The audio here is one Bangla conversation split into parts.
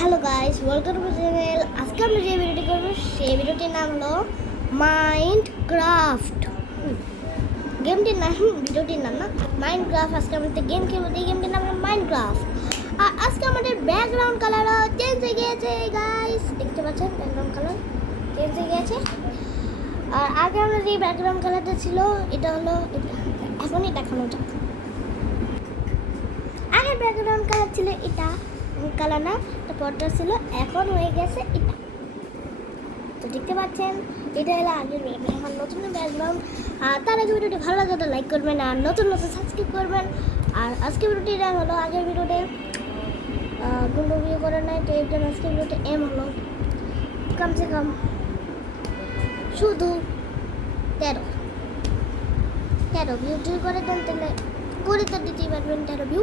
Hello guys, welcome to channel. আজকে আমরা যে ভিডিওটি করবো সেই ভিডিওটির নাম হলো মাইনক্রাফট। গেমটির নাম, ভিডিওটির নাম না মাইনক্রাফট। আজকে আমরা গেম খেলবো, এই গেমটির নাম হলো মাইনক্রাফট। আর আজকে আমাদের ব্যাকগ্রাউন্ড কালার চেঞ্জ হয়ে গিয়েছে গাইস, দেখতে পাচ্ছেন ব্যাকগ্রাউন্ড কালার চেঞ্জ হয়ে গিয়েছে। আর আগে আমরা যে ব্যাকগ্রাউন্ড কালারটা ছিল এটা হলো এখনই দেখানো যাক। আগের ব্যাকগ্রাউন্ড কালার ছিল এটা কালার না, পরটা ছিল, এখন হয়ে গেছে এটা। তো দেখতে পাচ্ছেন এটা হলো আগের ব্যাকগ্রাউন্ড, এখন নতুন ব্যাকগ্রাউন্ড। আর তার আগে ভিডিওটি ভালো লাগে তো লাইক করবেন আর নতুন সাবস্ক্রাইব করবেন। আর আজকে ভিডিওটি হলো আগের ভিডিওতে কোনো ভিডিও করার নাই, তো একজন আজকে ভিডিওতে এম হলো কমসে কম শুধু 13 ভিউ যদি করে দেন তাহলে করে তো দিতেই পারবেন 13 ভিউ।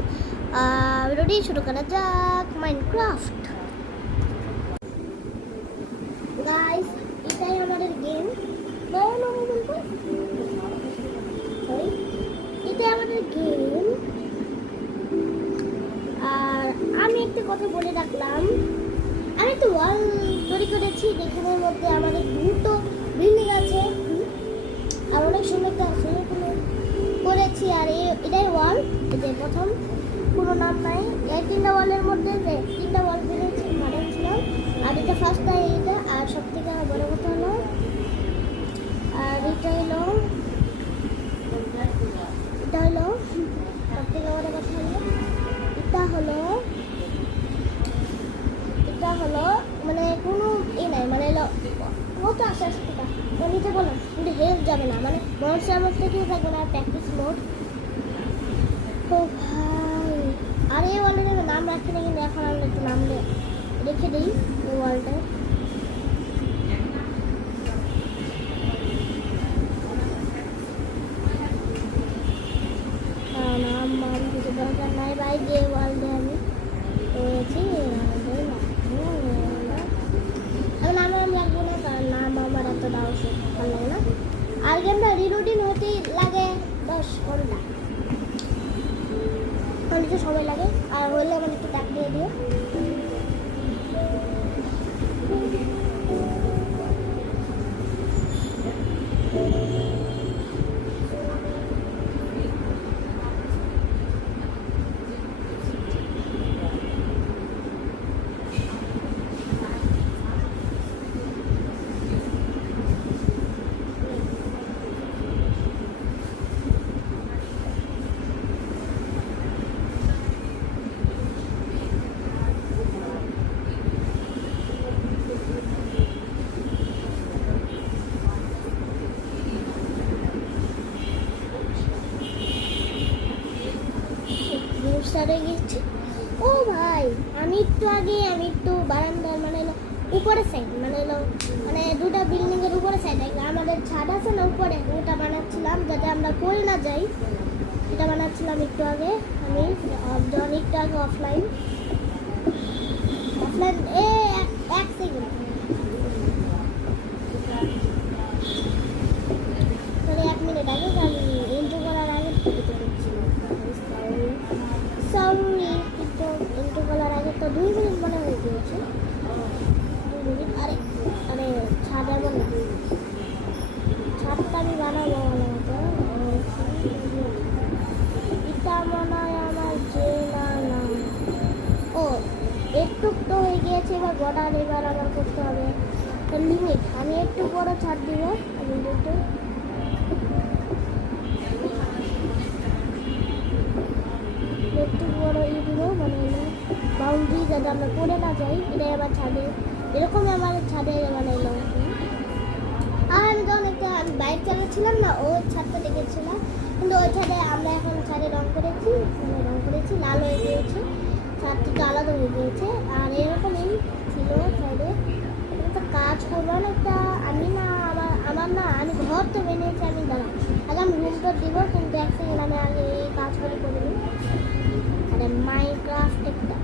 ভিডিওটি শুরু করা যাক। মাইনক্রাফট গাইস, এটাই আমাদের গেম। এটাই আমাদের গেম। আর আমি একটা কথা বলে রাখলাম, আমি একটা ওয়াল তৈরি করেছি যেখানের মধ্যে আমাদের দুটো বিল্ডিং আছে আর অনেক সুন্দর করেছি। আর এটাই ওয়াল, যে প্রথম কোনো নাম নাই, এই 3টা ওয়ালের মধ্যে যে 3টা ওয়াল বানিয়েছিলাম। আর এটা ফার্স্ট টাইম এটা। আর সব থেকে বড় কথা হলো, আর এটা হলো সব থেকে বড় কথা হলো এটা হলো মানে কোনো নাই, মানে হলো কত আস্তে আস্তে নিতে বললাম কিন্তু হেল্প যাবে না, মানে মনস্টার মোড থেকেই থাকবে না, প্র্যাকটিস মোড। তো ভাই, আর এই ওয়ালটার নাম রাখি না, কিন্তু এখন আমরা একটু নাম রেখে দিই এই ওয়ালটায়। নাম কিছু দরকার নাই ভাই, যে ওয়ালটা আমি রয়েছি নাম রাখবো না, কারণ নাম আমার এত দাও ভালো লাগে না। আর গেমটা রিরুটিন হতে লাগে 10 ঘন্টা, অনেক সময় লাগে। আর হলে আমার একটু টাক দিয়ে দিও। গেছি। ও ভাই, আমি একটু বারান্দার মানে উপরের সাইড মানে দুটা বিল্ডিং এর উপরে সাইড, আমাদের ছাদ আছে না উপরে, ওটা বানাচ্ছিলাম যাতে আমরা পড়ে না যাই। এটা বানাচ্ছিলাম একটু আগে, আমি যখন একটু আগে অফলাইন এক সেকেন্ড 1 মিনিট আগে আমি এন্ট্রি করার আগে সরি, কিন্তু এন্ট্রি করার আগে তো 2 মিনিট মনে হয়ে গিয়েছে। 2 মিনিট। আরে ছাদটা আমি বানাবো মতো। এটা মনে হয় আমার যে না ও একটু তো হয়ে গিয়েছে, এবার গোটা এবার আবার করতে হবে লিমিট। আমি একটু বড় ছাদ দিব, আমি একটু বড় দিব, মানে বাউন্ডারি যাতে আমরা পড়ে না যাই। এটাই আমার ছাদে, এরকমই আমার ছাদে বানাইলো। আর আমি যখন আমি বাইক চালাচ্ছিলাম না, ওই ছাদটা দেখেছিলাম, কিন্তু ওই ছাদে আমরা এখন ছাদে রং করেছি লাল হয়ে গিয়েছে, ছাদ থেকে আলাদা হয়ে গিয়েছে। আর এরকমই ছিল ছাদে। একটা কাজ করবো না, একটা আমি ঘর তো বেরিয়েছি, আমি দাঁড়াই আগে আমি রুমটা দিব, কিন্তু 1 সেকেন্ড আমি আগে এই কাজগুলো করে নিই। আরে মাইনক্রাফট একটা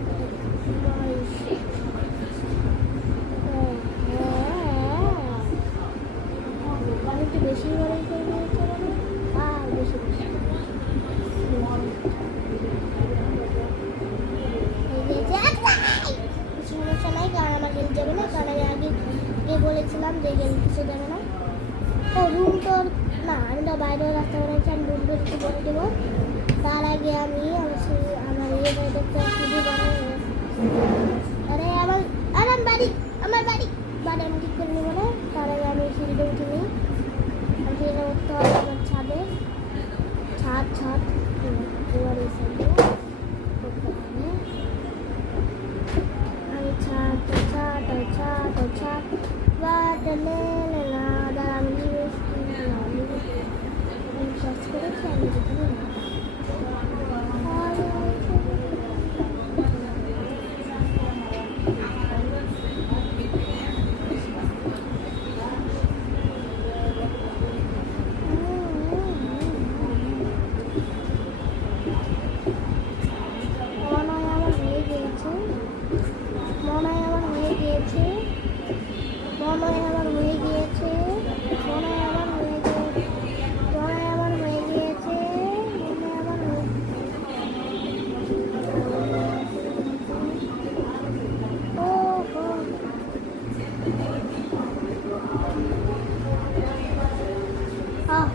একটু বেশি বড় করে দিয়েছে, বেশি দেবে না, কারণ আমি আগে বলেছিলাম যে গেলে কিছু দেবে না। ও রুম তোর না, আমি তো বাইরেও রাস্তা বানাচ্ছি, আমি রুম একটু বলে দেবো। তার আগে আমি আমার দেখতে সিঁড়ি বানাবো। আরে আমার বাড়ি বাড়ি আমি ঠিক করে নেবো না। তার আগে আমি সিঁড়িটা উঠে নিই। আর সিঁড়িটা উঠতে হবে আমার ছাদে, ছাদ এবার এই সাইডে আমি ছাদ বাটনে আমি সার্চ করেছি আমি যেখানে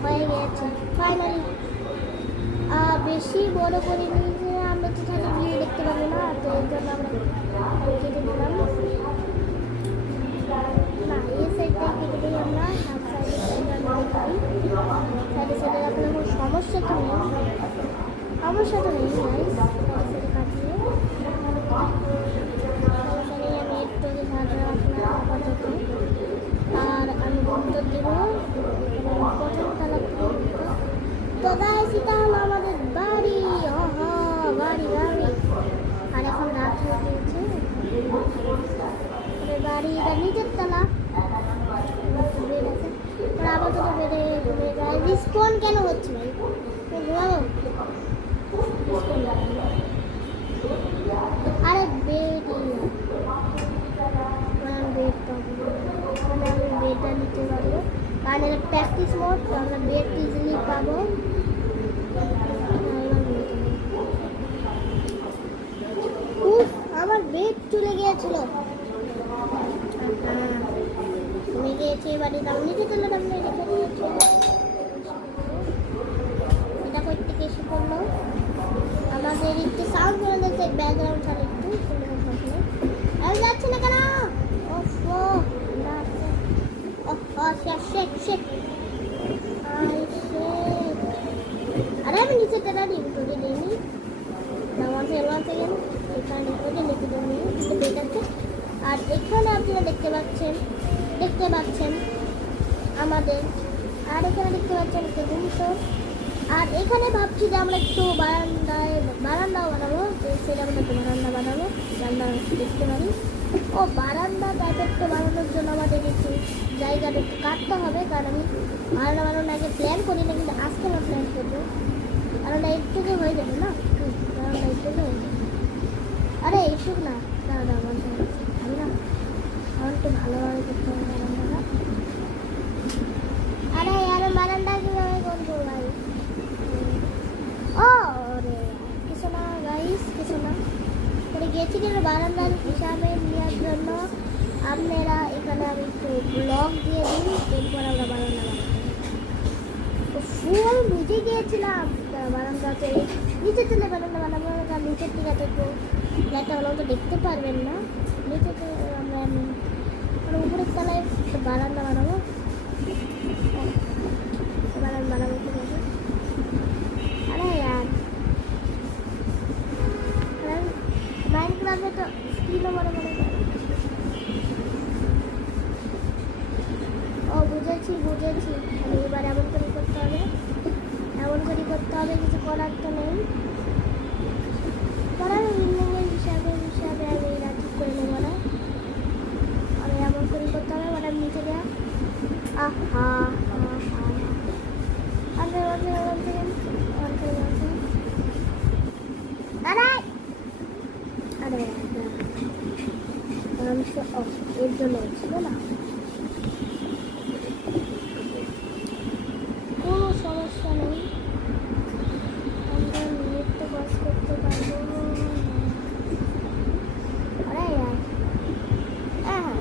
হয়ে গেছে ফাইনালি। বেশি বড় করে নিয়ে যে আমরা তো তাহলে ভিউ দেখতে পাবো না, তো এই জন্য আমরা কেটে দিলাম না। এই সাইডটা কেটে দিই আমরা, হাফ সাইডে সাইডে রাখলে কোনো সমস্যা তো নেই, সাইডে কাটিয়ে আমি একটু ঝাঁটা রাখলাম আপাতত। আর আমি উত্তর দেবো প্রথম তালা তো গাইস, এটা হলো আমাদের বাড়ি। বাড়ি আর এখন রাত হয়ে গিয়েছে। বাড়ি এটা নিচের তলা, বেড আছে। আপাতত বেডে রিস্পন কেন হচ্ছে ভাই? আরে বেড আমি বেডটা নিতে পারবো, কারণ এটা প্র্যাকটিস মোড, তো আমরা বেড ইজিলি পাবো। আমার বেড চলে গিয়েছিল, তুমি গিয়েছি এবারে দাম নিচে চলে দাম রেখে দিয়েছি। এটা করতে এসে পড়লো আমাদের একটু সাউন্ড করে দিচ্ছে, ব্যাকগ্রাউন্ড সাউন্ড একটু আমি যাচ্ছি না কেন? আরে আমি নিচে টেরা দিই তোকে দিইনি না, ওয়ান সেকেন্ড এখানে ওকে লিখে দিই বেড আছে। আর এখানে আপনারা দেখতে পাচ্ছেন আমাদের, আর এখানে দেখতে পাচ্ছেন একটা রুম তো। আর এখানে ভাবছি যে আমরা একটু বারান্দা বানাবো, সেটা আমরা একটু বারান্দা দেখতে পারি। ও বারান্দা টাইপের তো বানানোর জন্য আমাদের একটু জায়গাটা একটু কাটতে হবে, কারণ আমি বারান্দা বানানোর আগে প্ল্যান করি না, কিন্তু আজকে আমরা প্ল্যান করবো। বারান্দা একটুকে হয়ে যাবে না, বারান্দা একটুকে হয়ে যাবে। আরে এইটুক না, দাদা আমি না আমার একটু ভালোভাবে করতে হবে বারান্দাটা। আরে বারান্দা কীভাবে করবো ভাই? ও রে কিছু না গাইস, কিছু না করে গিয়েছি কিন্তু বারান্দার হিসাবে নেওয়ার জন্য আপনারা এখানে আমি একটু ব্লক দিয়ে দিন, এরপর আমরা বারান্দা বানাবো। ফুল বুঝে গিয়েছিলাম বারান্দাতে নিচে চলে বারান্দা বানাবো, কারণ নিচের দিকে তো একটু লাইটটা ভালো তো দেখতে পারবেন না। নিচে তো আমরা উপরের তলায় বারান্দা বানাবো, ঠিক আছে। আরে यार মাইনক্রাফটে তো স্ক্রিনও বড় ও বুঝেছি আমি এবার এমন করে করতে হবে, কিছু করার তো নেই। কারণ বিল্ডিংয়ের হিসাবে আমি এটা ঠিক করে নেবো না, আমি এমন করে করতে হবে। মানে নিচে দেওয়া এর জন্য ছিল না, কোনো সমস্যা নেই, আমরা নৃত্য বাস করতে পারবো। আরে হ্যাঁ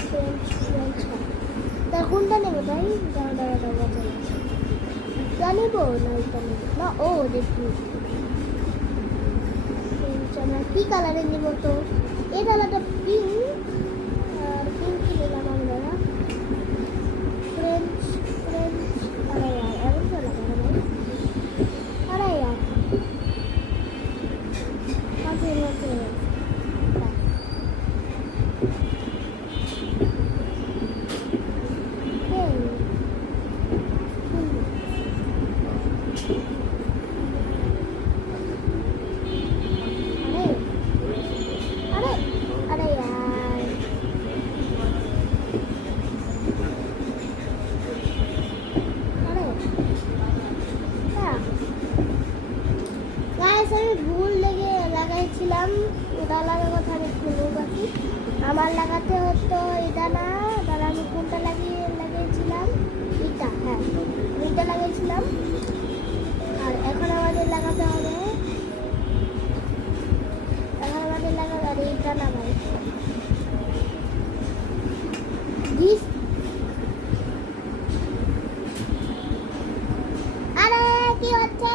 ফ্রেঞ্চ ফ্রেঞ্চ তার কোনটা নেবো তাই দাঁড়া বাঁচা যাচ্ছে এটা নেবো না এটা নেবো না ও দেখি ফ্রেঞ্চ আমরা কী কালারে নেবো তো এই কালারটা পিঙ্ক আর পিঙ্ক কি নিলাম আমরা ফ্রেঞ্চ ফ্রেঞ্চ আরে यार এমন তো লাগে না ভাই আরে यार কাছে কাছে লাগাইছিলাম ওটা লাগার কথা আমি খুলবো বাকি আমার লাগাতে হতো এটা না তাহলে আমি কোনটা লাগিয়েছিলাম এটা হ্যাঁ এটা লাগিয়েছিলাম আর এখন আমাদের লাগাতে হবে আর এটা না ভাই দিস আরে কি হচ্ছে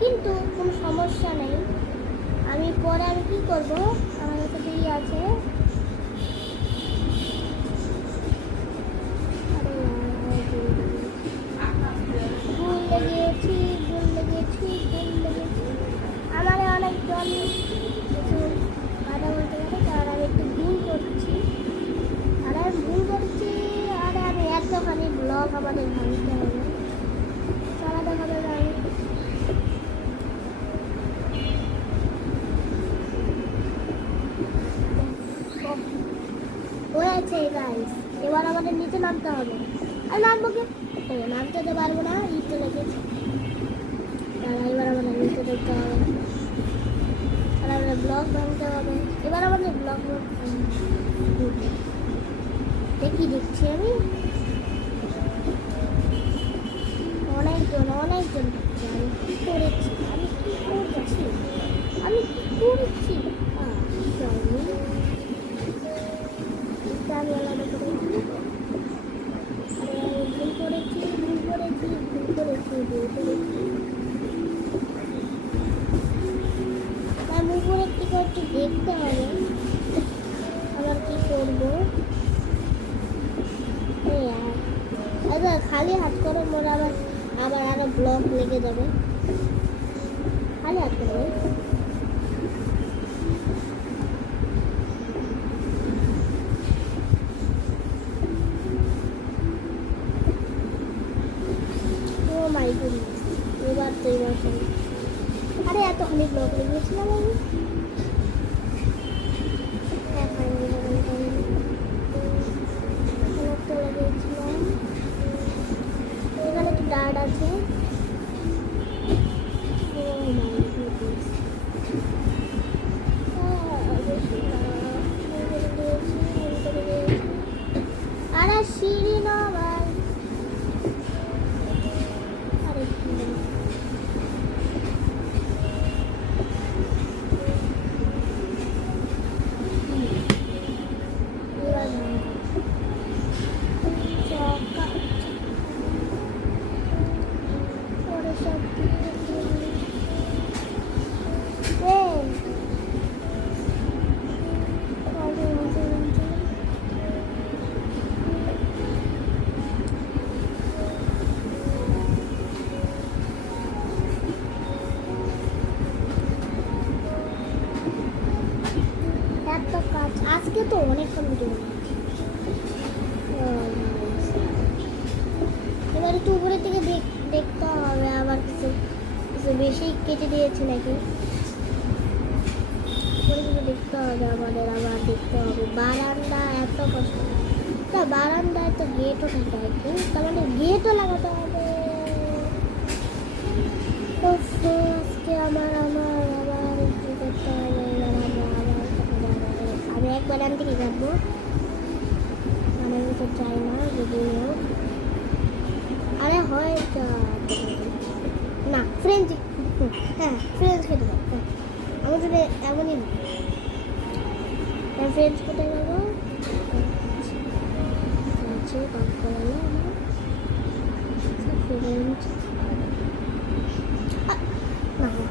কিন্তু কোনো সমস্যা নেই আমি পরে আমি কি করব আমার কাছে আছে ফুল লেগেছি আমার অনেকজন কিছু কথা বলতে পারে কারণ আমি একটু ভুল করছি আর আমি এতখানি ব্লগ আমাদের ভাঙতে হবে চলা দেখা যাবে আমি হয়েছে গাইস এবার আমাদের নিচে নামতে হবে আর নামবো কি নামতে তো পারবো না ইটে লেগেছে তাহলে এবার আমাদের নিচে দেখতে হবে আর আমাদের ব্লগ ভাঙতে হবে এবার আমাদের ব্লগ দেখছি আমি অনেকজন আমি কি করেছি আমি কি করেছি আমি আলাদা করেছি ভুল করেছি আমি উপরের দিকে একটু দেখতে হবে আবার কি করবো আচ্ছা খালি হাত করে মোরা আবার আরো ব্লক লেগে যাবে খালি হাত করে এবার আরে এতখানি ব্লক লেগেছিলাম আমি এখানে একটু ডার্ট আছে আর সিঁড়ি না ভাই থেকে তো অনেকক্ষণ ভিডিও বানাচ্ছি। এবার একটু উপরের থেকে দেখতে হবে আবার কিছু কিছু বেশি কেটে দিয়েছে নাকি, উপরে কিছু দেখতে হবে আমাদের, আবার দেখতে হবে। বারান্দা এত কষ্ট, তা বারান্দায় তো গেটও থাকে আর কি, তার মানে গেটও লাগাতে হবে। তো আজকে আমার আবার একটু করতে হবে। আমি একবার আমি থেকে কাটবো, আমি তো চাই না যদি হোক। আরে হয় না ফ্রেঞ্চ, হ্যাঁ ফ্রেঞ্চ খেতে পারবো। হ্যাঁ আমার যদি এমনই না, ফ্রেঞ্চ কোথায় যাবো ফ্রেঞ্চ।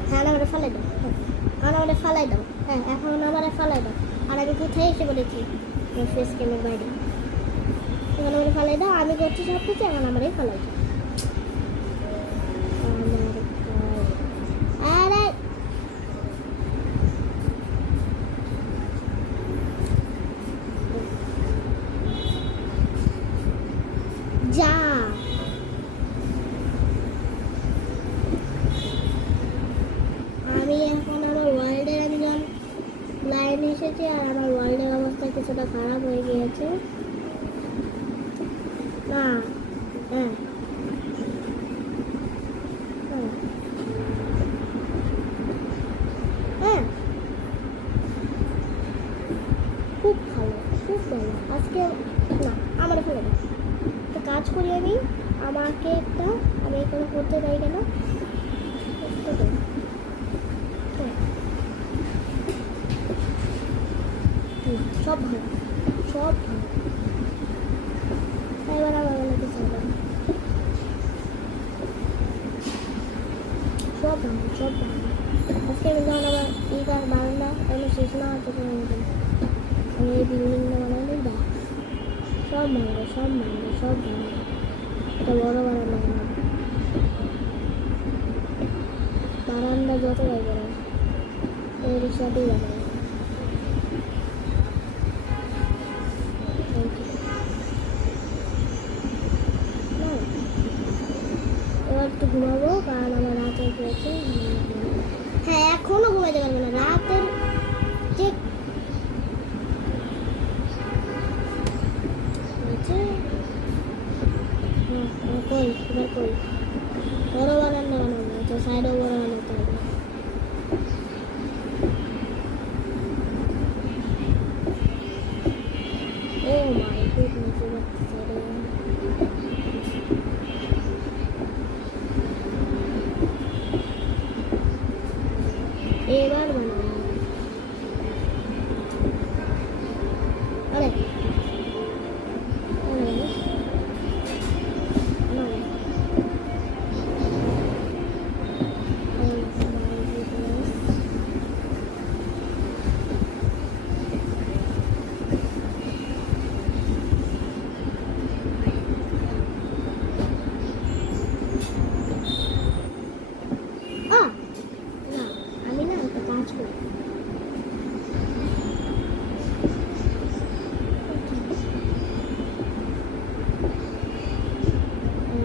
হ্যাঁ আমারে ফালাই দাও, হ্যাঁ আমারে ফালাই দাও, হ্যাঁ এখন আমারে ফালাই দাও। আর আমি কোথায় এসে পড়েছি ফেস ক্যামের বাইরে, এখন আমারে ফালাই দাও। আমি করছি সব কিছু, এখন আমারে ফালাই দাও। আরে যা আমি এখন আমার ওয়ার্ল্ডের একজন লাইন এসেছে, আর আমার ওয়ার্ল্ডের অবস্থা কিছুটা খারাপ হয়ে গিয়েছে। না হ্যাঁ হ্যাঁ খুব ভালো, খুব ভালো। আজকে না আমার ফেলে দাও, একটা কাজ করি আমি, আমাকে একটা, আমি এখানে করতে পারি কেন, সব ভালো, সব ভালো। এবার আমার বলে কিছু হবে না, সব ভালো, সব ভালো। আজকে আমি যখন আমার এইবার বারান্দা আমি শেষ না হচ্ছে, আমি এই বিল্ডিংটা বানাবো, বা সব ভালো, সব ভালো, সব ভালো। এটা বড় বারান্দা বানাবো, বারান্দা যত ভাই বড় এর সাথেই বানাবো। এবার একটু ঘুমাবো, কারণ আমার রাত হয়ে গেছে। হ্যাঁ এখনো ঘুমাইতে পারবো না, রাতের ঠিক কই এবার কই বড় বারান্দা বানাবো, তো সাইডেও বড় বানাতে হবে। ও মাই গুডনেস, এবার সাইডে এবার বানাবো। আরে আমি না একটা কাজ করি,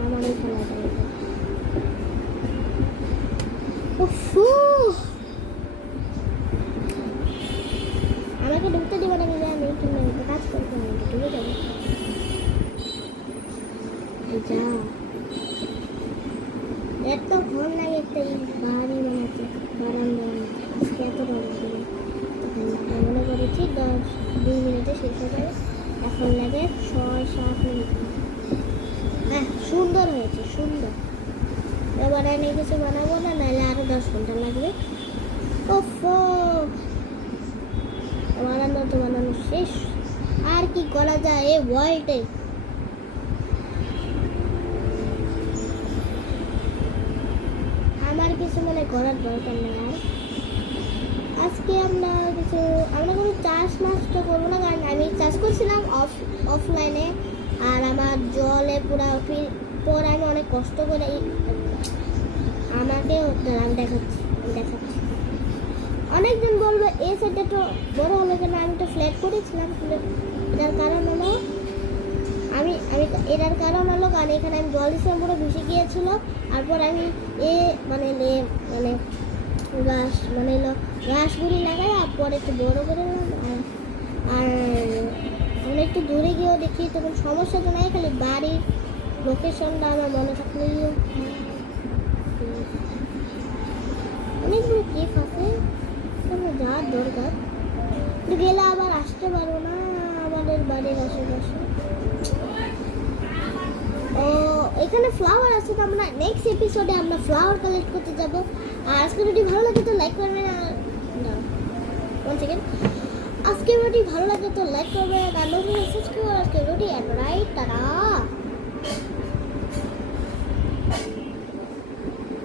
আমারই খেলা যায়। আমাকে ঢুকতে দেবো না, কিন্তু আমি কিন্তু একটা কাজ করবো, আমাকে ঢুকে যাবো। যা এত ঘর লাগে একটা বাড়ি বানাতে, বারান্দা বানাতে, আজকে এত ভালো লাগে। তখন মনে করেছি 2 মিনিটে শেষ হয়ে যাবে, এখন লাগে 6-7 মিনিট। হ্যাঁ সুন্দর হয়েছে, সুন্দর। এবার আমি কিছু বানাবো না, নাহলে আরো 10 ঘন্টা লাগবে। বারান্দা তো বানানো শেষ, আর কি করা যায় এই ওয়ার্ল্ডে। আমার কিছু মনে করার দরকার নেই আর। আজকে আমরা কোনো চাষ নষ্ট করবো না, কারণ আমি চাষ করছিলাম অফলাইনে, আর আমার জলে পুরা পরে আমি অনেক কষ্ট করে আমাকে আমি দেখাচ্ছি অনেকজন বলবে এই সাইডটা তো বড় হলো কেন, আমি তো ফ্ল্যাট করেছিলাম। কিন্তু এটার কারণ হলো এটার কারণ হলো কারণ এখানে আমি জল দিয়েছিলাম, পুরো ভেসে গিয়েছিল। তারপর আমি ঘাসগুলি লাগাই আর পরে একটু বড় করে নিলাম। আর আমরা একটু দূরে গিয়েও দেখি, তখন সমস্যা তো নাই, খালি বাড়ির লোকেশনটা আমার মনে থাকলেই অনেকগুলো কেক আছে, যাওয়ার দরকার, কিন্তু গেলে আবার আসতে পারবো না আমাদের বাড়ির আশেপাশে। ও এখানে ফ্লাওয়ার আছে, তো আমরা নেক্সট এপিসোডে আমরা ফ্লাওয়ার কালেক্ট করতে যাব। আর আজকে ভিডিও ভালো লাগে তো লাইক করবেন, ওয়ান সেকেন্ড, আজকে ভিডিও ভালো লাগে তো লাইক করবেন আর নতুন সাবস্ক্রাইব করবেন। আজকে ভিডিও রাইট, টাটা।